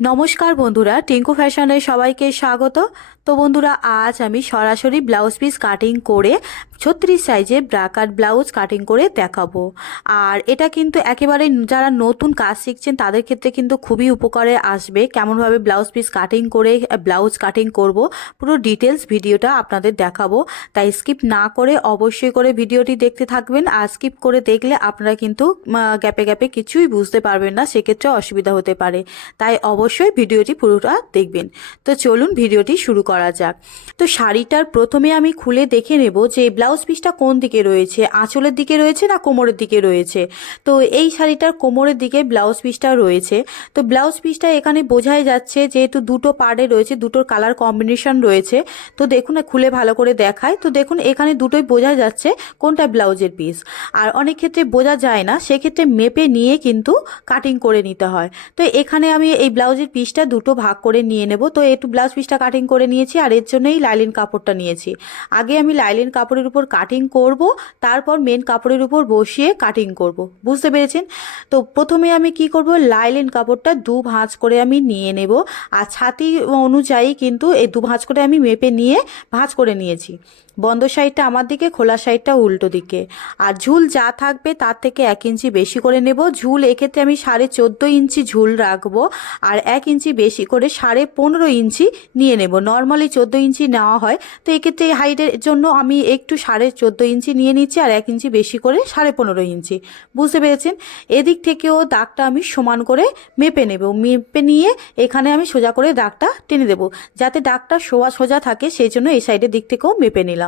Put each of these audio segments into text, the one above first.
নমস্কার বন্ধুরা, টিঙ্কু ফ্যাশনে সবাইকে স্বাগত। তো বন্ধুরা, আজ আমি সরাসরি ব্লাউজ পিস কাটিং করে ছত্রিশ সাইজে ব্রাকার ব্লাউজ কাটিং করে দেখাবো। আর এটা কিন্তু একেবারে যারা নতুন কাজ শিখছেন, তাদের ক্ষেত্রে কিন্তু খুবই উপকারে আসবে। কেমনভাবে ব্লাউজ পিস কাটিং করে ব্লাউজ কাটিং করব, পুরো ডিটেলস ভিডিওটা আপনাদের দেখাবো। তাই স্কিপ না করে অবশ্যই করে ভিডিওটি দেখতে থাকবেন। আর স্কিপ করে দেখলে আপনারা কিন্তু গ্যাপে গ্যাপে কিছুই বুঝতে পারবেন না, সেক্ষেত্রে অসুবিধা হতে পারে। তাই অবশ্যই ভিডিওটি পুরোটা দেখবেন। তো চলুন ভিডিওটি শুরু করা যাক। তো শাড়িটার প্রথমে আমি খুলে দেখে নেব যে ব্লাউজ পিসটা কোন দিকে রয়েছে? আঁচলের দিকে রয়েছে না কোমরের দিকে রয়েছে? তো এই শাড়িটার কোমরের দিকে ব্লাউজ পিসটা রয়েছে। তো ব্লাউজ পিসটা এখানে বোঝাই যাচ্ছে যেহেতু দুটো পার্টে রয়েছে, দুটোর কালার কম্বিনেশন রয়েছে। তো দেখুন, খুলে ভালো করে দেখায় তো দেখুন, এখানে দুটোই বোঝা যাচ্ছে কোনটা ব্লাউজের পিস আর অনেক ক্ষেত্রে বোঝা যায় না, সেক্ষেত্রে মেপে নিয়ে কিন্তু কাটিং করে নিতে হয়। তো এখানে আমি এই ব্লাউজের পিসটা দুটো ভাগ করে নিয়ে নেব। তো একটু ব্লাউজ পিসটা কাটিং করে নিয়েছি আর এর জন্যই লাইলিন কাপড়টা নিয়েছি। আগে আমি লাইলিন কাপড়ের উপর কাটিং করব, তারপর মেন কাপড়ের উপর বসিয়ে কাটিং করব। বুঝতে পেরেছেন? তো প্রথমে আমি কি করব? লাইলিন কাপড়টা দু ভাঁজ করে আমি নিয়ে নেব। আর ছাতি অনুযায়ী কিন্তু এই দু ভাঁজ করে আমি মেপে নিয়ে ভাঁজ করে নিয়েছি। বন্ধ সাইডটা আমার দিকে, খোলা সাইডটা উল্টো দিকে। আর ঝুল যা থাকবে তার থেকে এক ইঞ্চি বেশি করে নেব। ঝুল এক্ষেত্রে আমি সাড়ে চোদ্দ ইঞ্চি ঝুল রাখব আর এক ইঞ্চি বেশি করে সাড়ে পনেরো ইঞ্চি নিয়ে নেব। নর্মালি চোদ্দ ইঞ্চি নেওয়া হয়, তো এক্ষেত্রে এই হাইটের জন্য আমি একটু সাড়ে চোদ্দ ইঞ্চি নিয়ে নিচ্ছি আর এক ইঞ্চি বেশি করে সাড়ে পনেরো ইঞ্চি। বুঝতে পেরেছেন? এদিক থেকেও দাগটা আমি সমান করে মেপে নেব। মেপে নিয়ে এখানে আমি সোজা করে দাগটা টেনে দেবো। যাতে দাগটা সোয়া সোজা থাকে, সেই জন্য এই সাইডের দিক থেকেও মেপে নিলাম।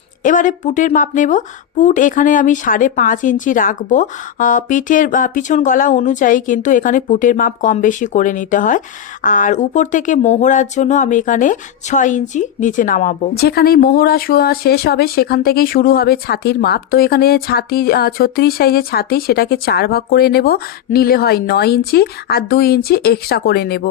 এবারে পুটের মাপ নেব। পুট এখানে আমি সাড়ে পাঁচ ইঞ্চি রাখব। পিঠের পিছন গলা অনুযায়ী কিন্তু এখানে পুটের মাপ কম বেশি করে নিতে হয়। আর উপর থেকে মোহরার জন্য আমি এখানে ছয় ইঞ্চি নিচে নামাবো। যেখানেই মোহরা শেষ হবে সেখান থেকেই শুরু হবে ছাতির মাপ। তো এখানে ছাতি ছত্রিশ সাইজের ছাতি সেটাকে চার ভাগ করে নেব। নিলে হয় নয় ইঞ্চি আর দুই ইঞ্চি এক্সট্রা করে নেব।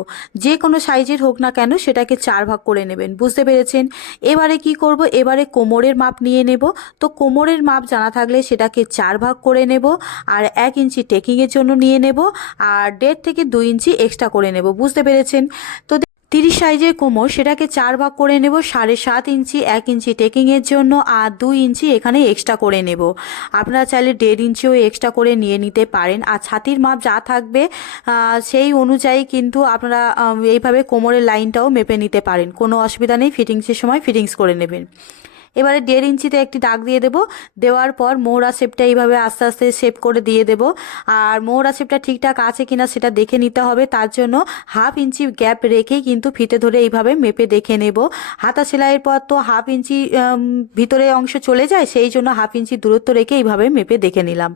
যে কোনো সাইজের হোক না কেন সেটাকে চার ভাগ করে নেবেন। বুঝতে পেরেছেন? এবারে কি করব? এবারে কোমরের মাপ নিয়ে নেব। তো কোমরের মাপ জানা থাকলে সেটাকে চার ভাগ করে নেব আর এক ইঞ্চি টেকিংয়ের জন্য নিয়ে নেব আর দেড় থেকে দুই ইঞ্চি এক্সট্রা করে নেব। বুঝতে পেরেছেন? তো তিরিশ সাইজের কোমর সেটাকে চার ভাগ করে নেব, সাড়ে সাত ইঞ্চি, এক ইঞ্চি টেকিংয়ের জন্য আর দুই ইঞ্চি এখানে এক্সট্রা করে নেব। আপনারা চাইলে দেড় ইঞ্চিও এক্সট্রা করে নিয়ে নিতে পারেন। আর ছাতির মাপ যা থাকবে সেই অনুযায়ী কিন্তু আপনারা এইভাবে কোমরের লাইনটাও মেপে নিতে পারেন। কোনো অসুবিধা নেই, ফিটিংসের সময় ফিটিংস করে নেবেন। এবারে দেড় ইঞ্চিতে একটি দাগ দিয়ে দেব। দেওয়ার পর মোহরা শেপটা এইভাবে আস্তে আস্তে শেপ করে দিয়ে দেব। আর মোহরা শেপটা ঠিকঠাক আছে কিনা সেটা দেখে নিতে হবে। তার জন্য হাফ ইঞ্চি গ্যাপ রেখেই কিন্তু ফিতে ধরে এইভাবে মেপে দেখে নেব। হাতা সেলাইয়ের পর তো হাফ ইঞ্চি ভিতরে অংশ চলে যায়, সেই জন্য হাফ ইঞ্চি দূরত্ব রেখে এইভাবে মেপে দেখে নিলাম।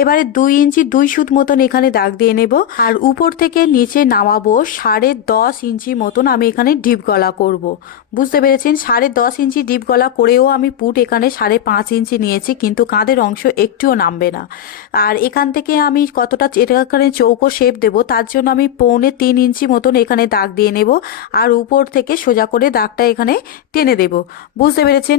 এবারে দুই ইঞ্চি, দুই সুত মতন এখানে দাগ দিয়ে নেব। আর উপর থেকে নিচে নামাবো সাড়ে দশ ইঞ্চি মতন আমি এখানে ডিপ গলা করব। বুঝতে পেরেছেন? সাড়ে দশ ইঞ্চি ডিপ গলা করেও আমি পুট এখানে সাড়ে পাঁচ ইঞ্চি নিয়েছি কিন্তু কাঁধের অংশ একটুও নামবে না। আর এখান থেকে আমি কতটা এখানে চৌকো শেপ দেব তার জন্য আমি পৌনে তিন ইঞ্চি মতন এখানে দাগ দিয়ে নেব আর উপর থেকে সোজা করে দাগটা এখানে টেনে দেব। বুঝতে পেরেছেন?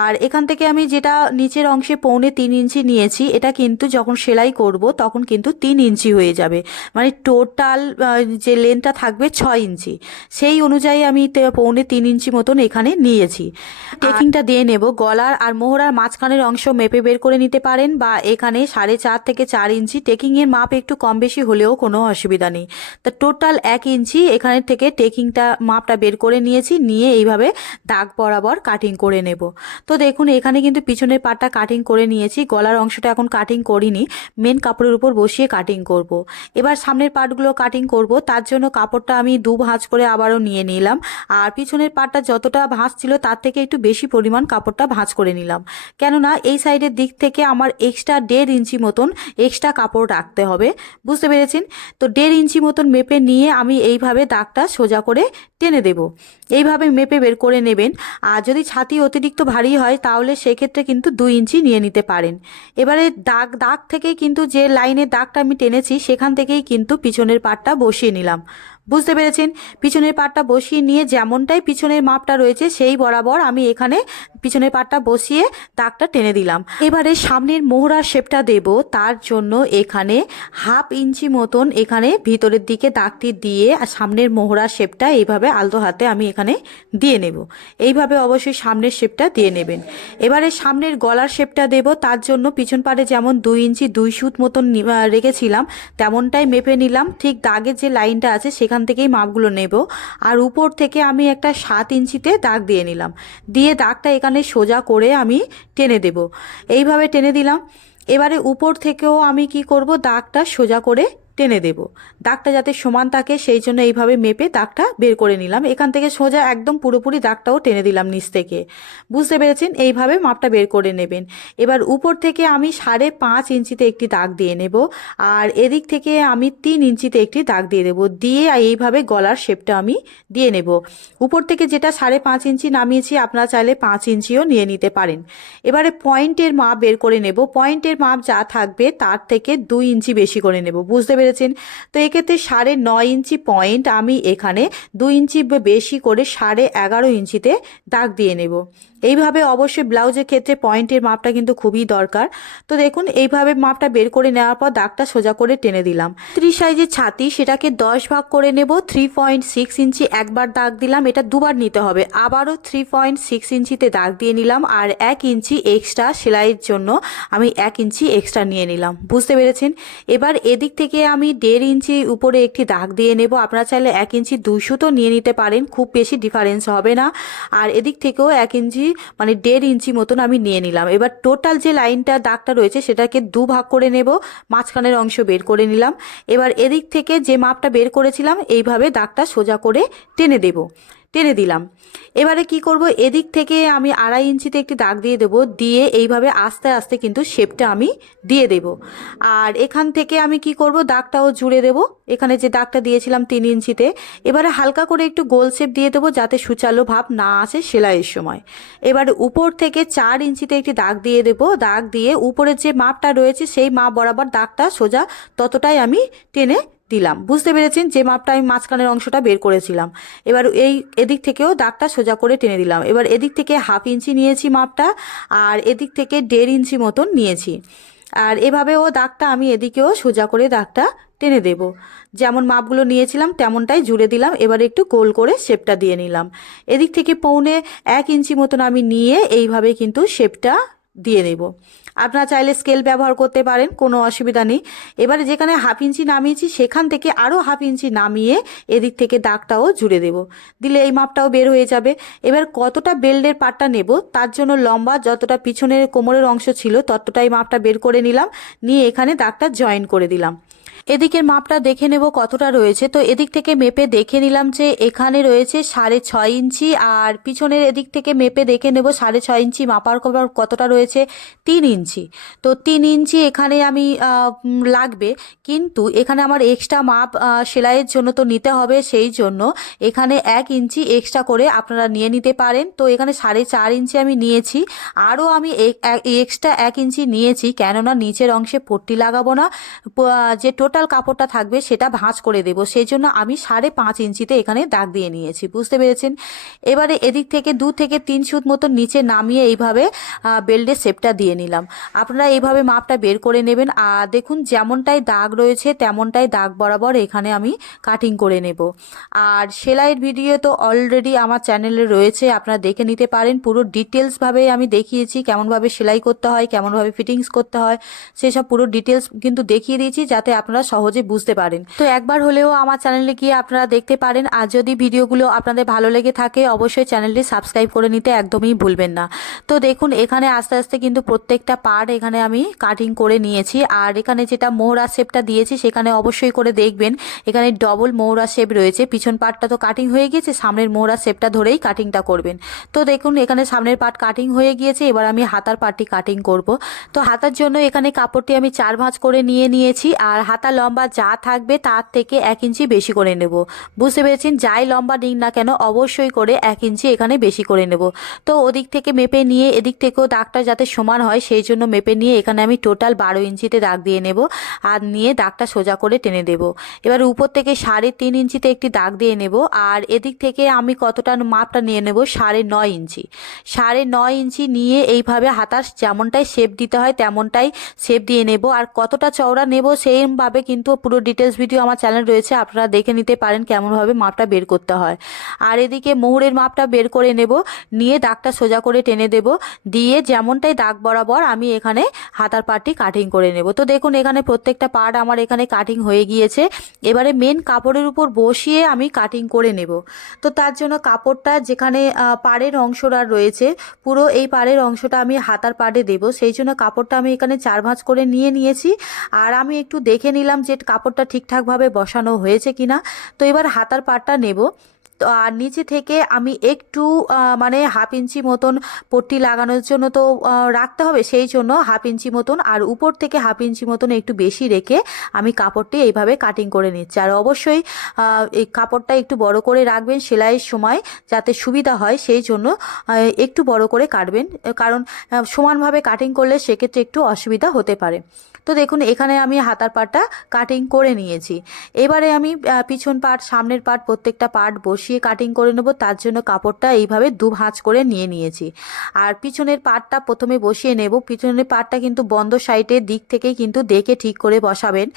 আর এখান থেকে আমি যেটা নিচের অংশে পৌনে তিন ইঞ্চি নিয়েছি এটা কিন্তু যখন সেলাই করব তখন কিন্তু তিন ইঞ্চি হয়ে যাবে। মানে টোটাল যে লেনটা থাকবে ছয় ইঞ্চি। সেই অনুযায়ী আমি পৌনে তিন ইঞ্চি মতন এখানে নিয়েছি। টেকিংটা দিয়ে নেব। গলার আর মোহরার মাঝখানের অংশ মেপে বের করে নিতে পারেন বা এখানে সাড়ে চার থেকে চার ইঞ্চি টেকিংয়ের মাপ একটু কম বেশি হলেও কোনো অসুবিধা নেই। তা টোটাল এক ইঞ্চি এখানের থেকে টেকিংটা মাপটা বের করে নিয়েছি, নিয়ে এইভাবে দাগ বরাবর কাটিং করে নেব। তো দেখুন, এখানে কিন্তু পিছনের পাটটা কাটিং করে নিয়েছি। গলার অংশটা এখন কাটিং করিনি। মেন কাপড়ের উপর বসিয়ে কাটিং করব। এবার সামনের পাটগুলো কাটিং করব। তার জন্য কাপড়টা আমি দু ভাঁজ করে আবারও নিয়ে নিলাম। আর পিছনের পাটটা যতটা ভাঁজ ছিল তার থেকে একটু বেশি পরিমাণ কাপড়টা ভাঁজ করে নিলাম। কেননা এই সাইডের দিক থেকে আমার এক্সট্রা দেড় ইঞ্চি মতন এক্সট্রা কাপড় রাখতে হবে। বুঝতে পেরেছেন? তো দেড় ইঞ্চি মতন মেপে নিয়ে আমি এইভাবে দাগটা সোজা করে টেনে দেব। এইভাবে মেপে বের করে নেবেন। আর যদি ছাতি অতিরিক্ত ভারী হয়, তাহলে সেক্ষেত্রে কিন্তু দুই ইঞ্চি নিয়ে নিতে পারেন। এবারে দাগ দাগ থেকেই কিন্তু যে লাইনের দাগটা আমি টেনেছি, সেখান থেকেই কিন্তু পিছনের পাটটা বসিয়ে নিলাম। বুঝতে পেরেছেন? পিছনের পাটটা বসিয়ে নিয়ে যেমনটাই পিছনের মাপটা রয়েছে, সেই বরাবর আমি এখানে পিছনের পাটটা বসিয়ে দাগটা টেনে দিলাম। এবারে সামনের মোহরার শেপটা দেব। তার জন্য এখানে হাফ ইঞ্চি মতন এখানে ভিতরের দিকে দাগটি দিয়ে আর সামনের মোহরার শেপটা এইভাবে আলতো হাতে আমি এখানে দিয়ে নেব। এইভাবে অবশ্যই সামনের শেপটা দিয়ে নেবেন। এবারে সামনের গলার শেপটা দেব। তার জন্য পিছন পাড়ে যেমন দুই ইঞ্চি দুই সুত মতন রেখেছিলাম, তেমনটাই মেপে নিলাম। ঠিক দাগের যে লাইনটা আছে, সেখান থেকেই মাপগুলো নেব। আর উপর থেকে আমি একটা সাত ইঞ্চিতে দাগ দিয়ে নিলাম। দিয়ে দাগটা এখানে সোজা করে আমি টেনে দেব। এইভাবে টেনে দিলাম। এবারে উপর থেকেও আমি কি করব? দাগটা সোজা করে টেনে দেব। দাগটা যাতে সমান থাকে, সেই জন্য এইভাবে মেপে দাগটা বের করে নিলাম। এখান থেকে সোজা একদম পুরোপুরি দাগটাও টেনে দিলাম নিচ থেকে। বুঝতে পেরেছেন? এইভাবে মাপটা বের করে নেবেন। এবার উপর থেকে আমি সাড়ে পাঁচ ইঞ্চিতে একটি দাগ দিয়ে নেব আর এদিক থেকে আমি তিন ইঞ্চিতে একটি দাগ দিয়ে দেবো। দিয়ে এইভাবে গলার শেপটা আমি দিয়ে নেব। উপর থেকে যেটা সাড়ে পাঁচ ইঞ্চি নামিয়েছি, আপনারা চাইলে পাঁচ ইঞ্চিও নিয়ে নিতে পারেন। এবারে পয়েন্টের মাপ বের করে নেব। পয়েন্টের মাপ যা থাকবে তার থেকে দুই ইঞ্চি বেশি করে নেব। বুঝতে তো এক্ষেত্রে সাড়ে নয় ইঞ্চি পয়েন্ট আমি এখানে দু ইঞ্চি বেশি করে সাড়ে এগারো ইঞ্চিতে দাগ দিয়ে নেব। এইভাবে অবশ্যই ব্লাউজের ক্ষেত্রে পয়েন্টের মাপটা কিন্তু খুবই দরকার। তো দেখুন, এইভাবে মাপটা বের করে নেওয়ার পর দাগটা সোজা করে টেনে দিলাম। থ্রি সাইজের ছাতি, সেটাকে দশ ভাগ করে নেব। থ্রি পয়েন্ট সিক্স ইঞ্চি একবার দাগ দিলাম, এটা দুবার নিতে হবে। আবারও থ্রি পয়েন্ট সিক্স ইঞ্চিতে দাগ দিয়ে নিলাম আর এক ইঞ্চি এক্সট্রা সেলাইয়ের জন্য আমি এক ইঞ্চি এক্সট্রা নিয়ে নিলাম। বুঝতে পেরেছেন? এবার এদিক থেকে আমি দেড় ইঞ্চি উপরে একটি দাগ দিয়ে নেব। আপনারা চাইলে এক ইঞ্চি দুইশো তো নিয়ে নিতে পারেন, খুব বেশি ডিফারেন্স হবে না। আর এদিক থেকেও এক ইঞ্চি মানে দেড় ইঞ্চি মতন আমি নিয়ে নিলাম। এবার টোটাল যে লাইনটা দাগটা রয়েছে, সেটাকে দু ভাগ করে নেব, মাঝখানের অংশ বের করে নিলাম। এবার এদিক থেকে যে মাপটা বের করেছিলাম, এইভাবে দাগটা সোজা করে টেনে দেব। টেনে দিলাম। এবারে কি করব? এদিক থেকে আমি আড়াই ইঞ্চিতে একটি দাগ দিয়ে দেব। দিয়ে এইভাবে আস্তে আস্তে কিন্তু শেপটা আমি দিয়ে দেব। আর এখান থেকে আমি কি করব? দাগটাও জুড়ে দেব। এখানে যে দাগটা দিয়েছিলাম তিন ইঞ্চিতে, এবারে হালকা করে একটু গোল শেপ দিয়ে দেবো যাতে সুচালো ভাব না আসে সেলাইয়ের সময়। এবার উপর থেকে চার ইঞ্চিতে একটি দাগ দিয়ে দেব। দাগ দিয়ে উপরের যে মাপটা রয়েছে, সেই মাপ বরাবর দাগটা সোজা ততটাই আমি টেনে দিলাম। বুঝতে পেরেছেন যে মাপটা আমি মাঝখানের অংশটা বের করেছিলাম। এবার এই এদিক থেকেও দাগটা সোজা করে টেনে দিলাম। এবার এদিক থেকে হাফ ইঞ্চি নিয়েছি মাপটা আর এদিক থেকে দেড় ইঞ্চি মতন নিয়েছি। আর এভাবেও দাগটা আমি এদিকেও সোজা করে দাগটা টেনে দেব। যেমন মাপগুলো নিয়েছিলাম তেমনটাই জুড়ে দিলাম। এবার একটু গোল করে শেপটা দিয়ে নিলাম। এদিক থেকে পৌনে এক ইঞ্চি মতন আমি নিয়ে এইভাবে কিন্তু শেপটা দিয়ে নেব আপনারা চাইলে স্কেল ব্যবহার করতে পারেন, কোনো অসুবিধা নেই। এবারে যেখানে হাফ ইঞ্চি নামিয়েছি, সেখান থেকে আরও হাফ ইঞ্চি নামিয়ে এদিক থেকে দাগটাও জুড়ে দেব। দিলে এই মাপটাও বের হয়ে যাবে। এবার কতটা বেল্টের পাটটা নেব, তার জন্য লম্বা যতটা পিছনের কোমরের অংশ ছিল, ততটাই মাপটা বের করে নিলাম। নিয়ে এখানে দাগটা জয়েন করে দিলাম। এদিকের মাপটা দেখে নেব কতটা রয়েছে। তো এদিক থেকে মেপে দেখে নিলাম যে এখানে রয়েছে সাড়ে ছয় ইঞ্চি, আর পিছনের এদিক থেকে মেপে দেখে নেব সাড়ে ছয় ইঞ্চি মাপার পর কতটা রয়েছে, তিন ইঞ্চি। তো তিন ইঞ্চি এখানে আমি লাগবে। কিন্তু এখানে আমার এক্সট্রা মাপ সেলাইয়ের জন্য তো নিতে হবে, সেই জন্য এখানে এক ইঞ্চি এক্সট্রা করে আপনারা নিয়ে নিতে পারেন। তো এখানে সাড়ে চার ইঞ্চি আমি নিয়েছি। আরও আমি এক্সট্রা এক ইঞ্চি নিয়েছি, কেননা নিচের অংশে পট্টি লাগাবো না। যে টোটাল কাপড়টা থাকবে সেটা ভাঁজ করে দেবো। সেই জন্য আমি সাড়ে পাঁচ ইঞ্চিতে এখানে দাগ দিয়ে নিয়েছি। বুঝতে পেরেছেন? এবারে এদিক থেকে দু থেকে তিন সুত মতো নিচে নামিয়ে এইভাবে বেল্টের শেপটা দিয়ে নিলাম। আপনারা এইভাবে মাপটা বের করে নেবেন। আর দেখুন, যেমনটাই দাগ রয়েছে, তেমনটাই দাগ বরাবর এখানে আমি কাটিং করে নেব। আর সেলাইয়ের ভিডিও তো অলরেডি আমার চ্যানেলে রয়েছে, আপনারা দেখে নিতে পারেন। পুরো ডিটেলসভাবে আমি দেখিয়েছি, কেমনভাবে সেলাই করতে হয়, কেমনভাবে ফিটিংস করতে হয়, সেসব পুরো ডিটেলস কিন্তু দেখিয়ে দিয়েছি, যাতে আপনারা সহজে বুঝতে পারেন। তো একবার হলেও আমার চ্যানেলে গিয়ে আপনারা দেখতে পারেন, আর যদি ভিডিওগুলো আপনাদের ভালো লেগে থাকে, অবশ্যই চ্যানেলটি সাবস্ক্রাইব করে নিতে একদমই ভুলবেন না। তো দেখুন, এখানে আস্তে আস্তে কিন্তু প্রত্যেকটা পার্ট এখানে আমি কাটিং করে নিয়েছি। আর এখানে যেটা মোহরা শেপটা দিয়েছি, সেখানে অবশ্যই করে দেখবেন। এখানে ডবল মোহরা শেপ রয়েছে। পিছন পার্টটা তো কাটিং হয়ে গিয়েছে, সামনের মোহরা শেপটা ধরেই কাটিংটা করবেন। তো দেখুন, এখানে সামনের পার্ট কাটিং হয়ে গিয়েছে, এবার আমি হাতার পার্টটি কাটিং করব। তো হাতার জন্য এখানে কাপড়টি আমি চার ভাঁজ করে নিয়ে নিয়েছি, আর হাতা লম্বা যা থাকবে তার থেকে এক ইঞ্চি বেশি করে নেব। বুঝতে পেরেছেন? যাই লম্বা নিক না কেন, অবশ্যই করে এক ইঞ্চি এখানে বেশি করে নেব। তো ওদিক থেকে মেপে নিয়ে, এদিক থেকেও দাগটা যাতে সমান হয়, সেই জন্য জন্য মেপে নিয়ে এখানে আমি টোটাল বারো ইঞ্চিতে দাগ দিয়ে নেব আর নিয়ে দাগটা সোজা করে টেনে দেব। এবার উপর থেকে সাড়ে তিন ইঞ্চিতে একটি দাগ দিয়ে নেব আর এদিক থেকে আমি কতটা মাপটা নিয়ে নেব? সাড়ে নয় ইঞ্চি। সাড়ে নয় ইঞ্চি নিয়ে এইভাবে হাতার যেমনটাই শেপ দিতে হয় তেমনটাই শেপ দিয়ে নেব আর কতটা চওড়া নেব সেইভাবে কিন্তু পুরো ডিটেলস ভিডিও আমার চ্যানেল রয়েছে, আপনারা দেখে নিতে পারেন কেমনভাবে মাপটা বের করতে হয়। আর এদিকে মোহরের মাপটা বের করে নেব, নিয়ে দাগটা সোজা করে টেনে দেব, দিয়ে যেমনটাই দাগ বরাবর আমি এখানে হাতার পাটটি কাটিং করে নেব। তো দেখুন, এখানে প্রত্যেকটা পার্ট আমার এখানে কাটিং হয়ে গিয়েছে। এবারে মেন কাপড়ের উপর বসিয়ে আমি কাটিং করে নেব। তো তার জন্য কাপড়টা যেখানে পাড়ের অংশটা রয়েছে, পুরো এই পাড়ের অংশটা আমি হাতার পাড়ে দেব। সেই জন্য কাপড়টা আমি এখানে চার ভাঁজ করে নিয়ে নিয়েছি। আর আমি একটু দেখে নিলাম যে কাপড়টা ঠিকঠাকভাবে বসানো হয়েছে কিনা। তো এবার হাতার পাড়টা নেব। তো আর নিচে থেকে আমি একটু মানে হাফ ইঞ্চি মতন পট্টি লাগানোর জন্য তো রাখতে হবে, সেই জন্য হাফ ইঞ্চি মতন আর উপর থেকে হাফ ইঞ্চি মতন একটু বেশি রেখে আমি কাপড়টি এইভাবে কাটিং করে নিচ্ছি। আর অবশ্যই এই কাপড়টা একটু বড় করে রাখবেন সেলাইয়ের সময় যাতে সুবিধা হয়, সেই জন্য একটু বড় করে কাটবেন। কারণ সমানভাবে কাটিং করলে সেক্ষেত্রে একটু অসুবিধা হতে পারে। তো দেখুন, এখানে আমি হাতার পাটটা কাটিং করে নিয়েছি। এবারে আমি পিছন পাট, সামনের পাট প্রত্যেকটা পাট বসিয়ে কাটিং করে নেব, তার জন্য কাপড়টা এইভাবে দু ভাঁজ করে নিয়ে নিয়েছি। আর পিছনের পাটটা প্রথমে বসিয়ে নেব, পিছনের পাটটা কিন্তু বন্ধ সাইডের দিক থেকেই কিন্তু দেখে ঠিক করে বসাবেন।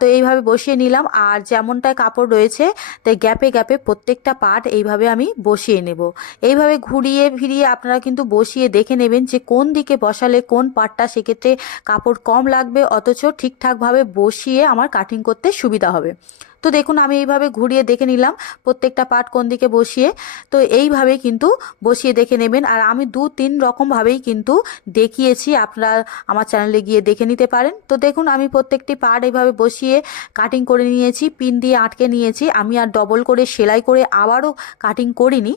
তো এইভাবে বসিয়ে নিলাম, আর যেমনটা কাপড় রয়েছে তাই গ্যাপে গ্যাপে প্রত্যেকটা পাট এইভাবে আমি বসিয়ে নেব। এইভাবে ঘুরিয়ে ফিরিয়ে আপনারা কিন্তু বসিয়ে দেখে নেবেন যে কোন দিকে বসালে কোন পাটটা সেক্ষেত্রে কাপড় কম লাগবে, অথচ ঠিকঠাকভাবে বসিয়ে আমার কাটিং করতে সুবিধা হবে। তো দেখুন, আমি এইভাবে ঘুরিয়ে দেখে নিলাম প্রত্যেকটা পার্ট কোন দিকে বসিয়ে। তো এইভাবে কিন্তু বসিয়ে দেখে নেবেন। আর আমি দু তিন রকমভাবেই কিন্তু দেখিয়েছি, আপনারা আমার চ্যানেলে গিয়ে দেখে নিতে পারেন। তো দেখুন, আমি প্রত্যেকটি পার্ট এইভাবে বসিয়ে কাটিং করে নিয়েছি পিন দিয়ে আটকে নিয়েছি। আমি আর ডবল করে, সেলাই করে আবারও কাটিং করিনি।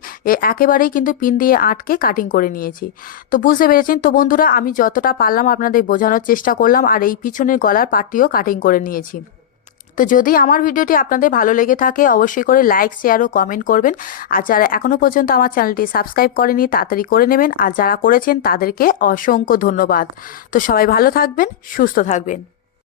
একেবারেই কিন্তু পিন দিয়ে আটকে কাটিং করে নিয়েছি। তো বুঝতে পেরেছেন? তো বন্ধুরা, আমি যতটা পারলাম আপনাদের বোঝানোর চেষ্টা করলাম। আর এই পিছনের গলার পার্টটিও কাটিং করে নিয়েছি। তো যদি আমার ভিডিওটি আপনাদের ভালো লেগে থাকে, অবশ্যই করে লাইক শেয়ার ও কমেন্ট করবেন। আর যারা এখনও পর্যন্ত আমার চ্যানেলটি সাবস্ক্রাইব করেনি, তাড়াতাড়ি করে নেবেন। আর যারা করেছেন, তাদেরকে অসংখ্য ধন্যবাদ। তো সবাই ভালো থাকবেন, সুস্থ থাকবেন।